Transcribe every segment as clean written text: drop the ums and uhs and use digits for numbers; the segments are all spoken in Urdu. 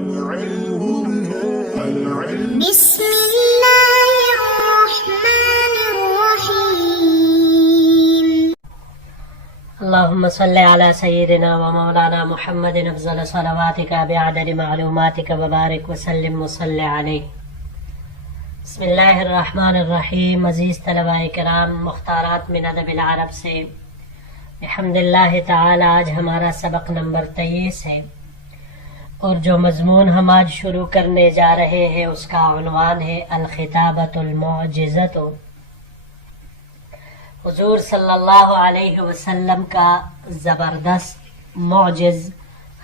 بسم الله الرحمن الرحيم. اللهم صل على سيدنا ومولانا محمد افضل صلواتك بعدد معلوماتك وبارك وسلم وصل عليه. بسم اللہ الرحمن الرحیم. عزیز طلباء کرام، مختارات من ادب العرب سے الحمد للہ تعالی آج ہمارا سبق نمبر 23 ہے، اور جو مضمون ہم آج شروع کرنے جا رہے ہیں اس کا عنوان ہے الخطابۃ المعجزۃ. حضور صلی اللہ علیہ وسلم کا زبردست معجز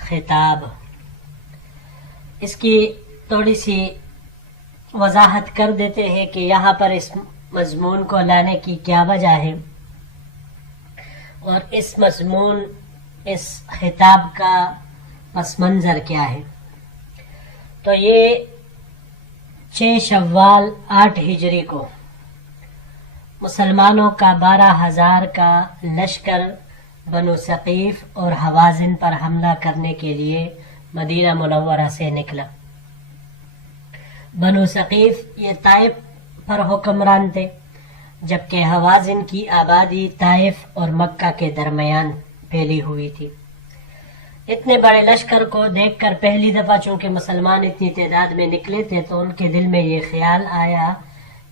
خطاب. اس کی تھوڑی سی وضاحت کر دیتے ہیں کہ یہاں پر اس مضمون کو لانے کی کیا وجہ ہے، اور اس مضمون اس خطاب کا پس منظر کیا ہے. تو یہ 6 شوال 8 ہجری کو مسلمانوں کا 12,000 کا لشکر بنو ثقیف اور حوازن پر حملہ کرنے کے لیے مدینہ منورہ سے نکلا. بنو ثقیف یہ طائف پر حکمران تھے، جبکہ حوازن کی آبادی طائف اور مکہ کے درمیان پھیلی ہوئی تھی. اتنے بڑے لشکر کو دیکھ کر پہلی دفعہ چونکہ مسلمان اتنی تعداد میں نکلے تھے تو ان کے دل میں یہ خیال آیا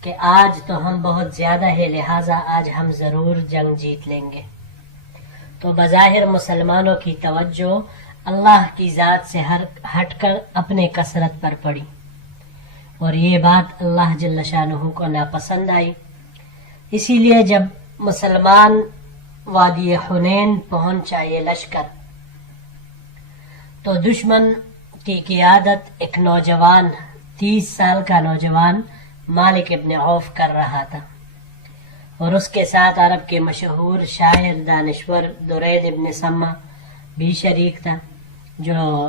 کہ آج تو ہم بہت زیادہ ہے، لہٰذا آج ہم ضرور جنگ جیت لیں گے. تو بظاہر مسلمانوں کی توجہ اللہ کی ذات سے ہٹ کر اپنے کثرت پر پڑی، اور یہ بات اللہ جل شانہ کو ناپسند آئی. اسی لیے جب مسلمان وادی حنین پہنچا یہ لشکر، تو دشمن کی قیادت ایک نوجوان 30 سال کا نوجوان مالک ابن عوف کر رہا تھا، اور اس کے ساتھ عرب کے مشہور شاعر دانشور درید ابن سما بھی شریک تھا، جو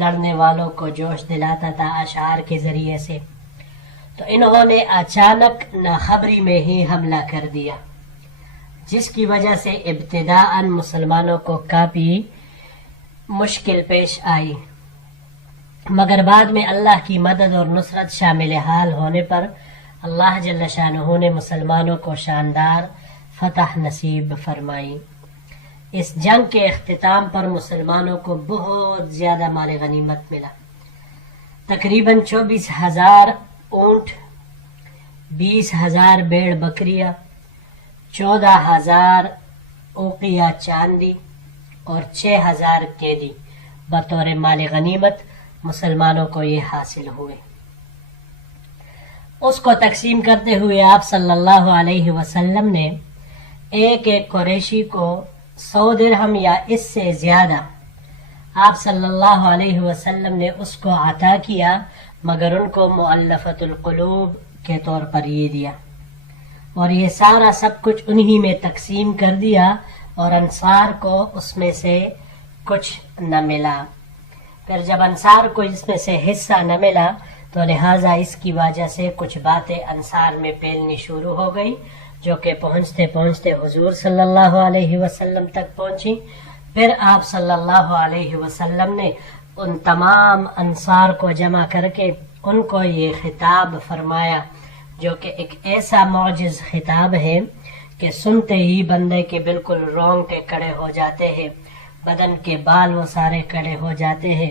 لڑنے والوں کو جوش دلاتا تھا اشعار کے ذریعے سے. تو انہوں نے اچانک ناخبری میں ہی حملہ کر دیا، جس کی وجہ سے ابتداءً مسلمانوں کو کافی مشکل پیش آئی، مگر بعد میں اللہ کی مدد اور نصرت شامل حال ہونے پر اللہ جل شانہ نے مسلمانوں کو شاندار فتح نصیب فرمائی. اس جنگ کے اختتام پر مسلمانوں کو بہت زیادہ مال غنیمت ملا. تقریباً 24,000 اونٹ، 20,000 بیڑ بکریاں، 14,000 اوقیہ چاندی اور 6,000 قیدی بطور مال غنیمت مسلمانوں کو یہ حاصل ہوئے. اس کو تقسیم کرتے ہوئے آپ صلی اللہ علیہ وسلم نے ایک ایک قریشی کو 100 درہم یا اس سے زیادہ آپ صلی اللہ علیہ وسلم نے اس کو عطا کیا، مگر ان کو مؤلفۃ القلوب کے طور پر یہ دیا، اور یہ سارا سب کچھ انہی میں تقسیم کر دیا، اور انصار کو اس میں سے کچھ نہ ملا. پھر جب انصار کو اس میں سے حصہ نہ ملا تو لہٰذا اس کی وجہ سے کچھ باتیں انصار میں پھیلنی شروع ہو گئی، جو کہ پہنچتے پہنچتے حضور صلی اللہ علیہ وسلم تک پہنچی. پھر آپ صلی اللہ علیہ وسلم نے ان تمام انصار کو جمع کر کے ان کو یہ خطاب فرمایا، جو کہ ایک ایسا معجز خطاب ہے کہ سنتے ہی بندے کے بالکل رونگٹے کھڑے ہو جاتے ہیں، بدن کے بال وہ سارے کھڑے ہو جاتے ہیں.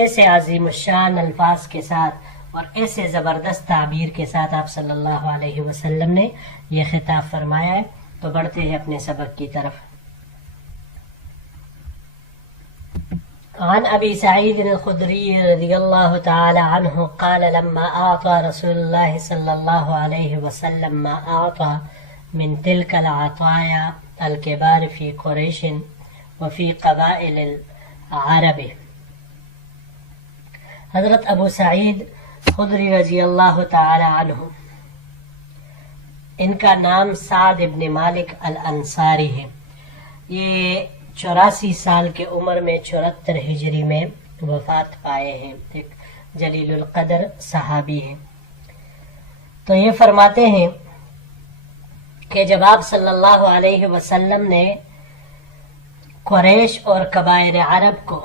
ایسے عظیم الشان الفاظ کے ساتھ اور ایسے زبردست تعبیر کے ساتھ آپ صلی اللہ علیہ وسلم نے یہ خطاب فرمایا ہے. تو بڑھتے ہیں اپنے سبق کی طرف. عن ابی سعید الخدری رضی اللہ تعالی عنہ قال لما اعطى رسول اللہ صلی اللہ علیہ وسلم ما اعطى من تلك العطايا الكبار في قريش وفي قبائل العرب. حضرت ابو سعید خدری رضی اللہ تعالی عنہ، ان کا نام سعد ابن مالک الانصاری ہے. یہ 84 سال کے عمر میں 74 ہجری میں وفات پائے ہیں. ایک جلیل القدر صحابی ہیں. تو یہ فرماتے ہیں کہ جب آپ صلی اللہ علیہ وسلم نے قریش اور قبائل عرب کو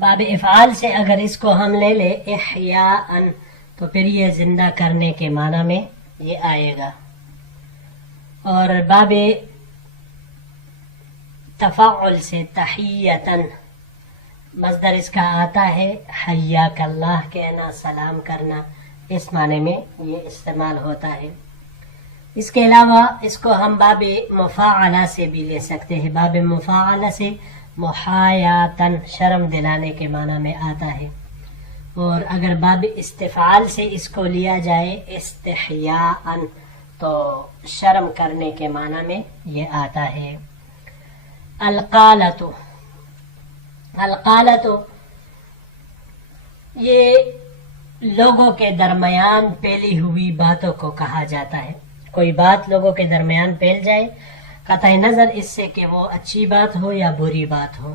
باب افعال سے اگر اس کو ہم لے لیں احیاءً تو پھر یہ زندہ کرنے کے معنی میں یہ آئے گا. اور باب تفعل سے تحیتاً مصدر اس کا آتا ہے حیاک اللہ کہنا، سلام کرنا، اس معنی میں یہ استعمال ہوتا ہے. اس کے علاوہ اس کو ہم باب مفاعلہ سے بھی لے سکتے ہیں. باب مفاعلہ سے محایاتاً شرم دلانے کے معنی میں آتا ہے. اور اگر باب استفعال سے اس کو لیا جائے استحیاءً تو شرم کرنے کے معنی میں یہ آتا ہے. القالۃ، القالۃ یہ لوگوں کے درمیان پھیلی ہوئی باتوں کو کہا جاتا ہے. کوئی بات لوگوں کے درمیان پھیل جائے قطع نظر اس سے کہ وہ اچھی بات ہو یا بری بات ہو،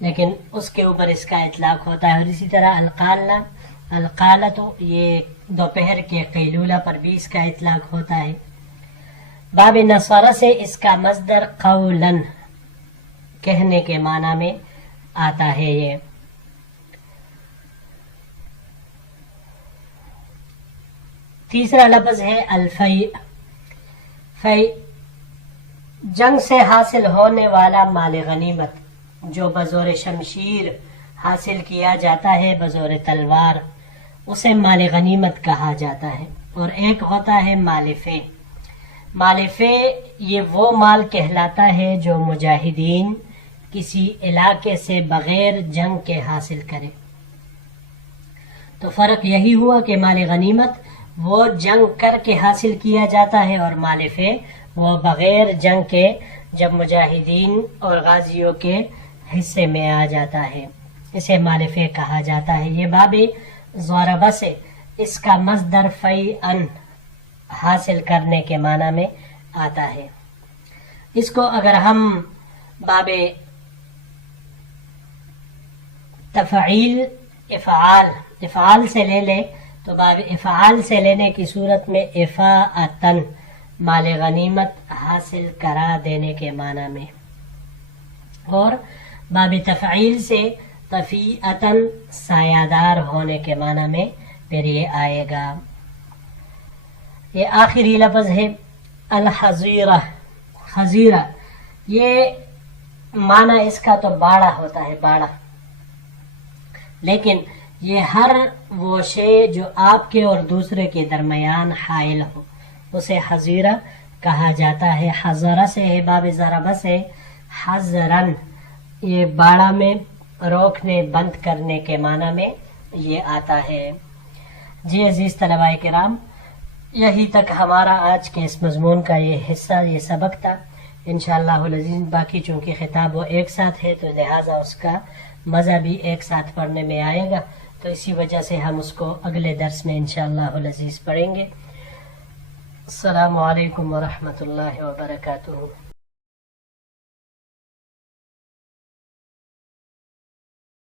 لیکن اس کے اوپر اس کا اطلاق ہوتا ہے. اور اسی طرح القالہ، القالۃ یہ دوپہر کے قیلولہ پر بھی اس کا اطلاق ہوتا ہے. باب نصر سے اس کا مصدر قولاً کہنے کے معنی میں آتا ہے. یہ تیسرا لفظ ہے الفیء. فیء جنگ سے حاصل ہونے والا مال غنیمت جو بزور شمشیر حاصل کیا جاتا ہے، بزور تلوار، اسے مال غنیمت کہا جاتا ہے. اور ایک ہوتا ہے مال فے. مال فے یہ وہ مال کہلاتا ہے جو مجاہدین کسی علاقے سے بغیر جنگ کے حاصل کرے. تو فرق یہی ہوا کہ مال غنیمت وہ جنگ کر کے حاصل کیا جاتا ہے، اور مال فے وہ بغیر جنگ کے جب مجاہدین اور غازیوں کے حصے میں آ جاتا ہے، اسے مال فے کہا جاتا ہے. یہ باب ضرب سے اس کا مصدر فیئن حاصل کرنے کے معنی میں آتا ہے. اس کو اگر ہم باب تفعیل افعال سے لے لیں تو باب افعال سے لینے کی صورت میں افاعتاً مال غنیمت حاصل کرا دینے کے معنی میں، اور باب تفعیل سے تفیعتاً سایہ دار ہونے کے معنی میں پھر یہ آئے گا. یہ آخری لفظ ہے الحظیرہ. حظیرہ یہ معنی اس کا تو باڑا ہوتا ہے، باڑا، لیکن یہ ہر وہ شے جو آپ کے اور دوسرے کے درمیان حائل ہو اسے حظیرہ کہا جاتا ہے. حضرہ سے ہے باب ضربہ سے حضرن، یہ باڑا میں روکنے بند کرنے کے معنی میں یہ آتا ہے. جی عزیز طلباء کرام، یہی تک ہمارا آج کے اس مضمون کا یہ حصہ، یہ سبق تھا. انشاءاللہ العزیز باقی چونکہ خطاب وہ ایک ساتھ ہے تو لہٰذا اس کا مزہ بھی ایک ساتھ پڑھنے میں آئے گا، تو اسی وجہ سے ہم اس کو اگلے درس میں انشاءاللہ العزیز پڑھیں گے. السلام علیکم ورحمۃ اللہ وبرکاتہ.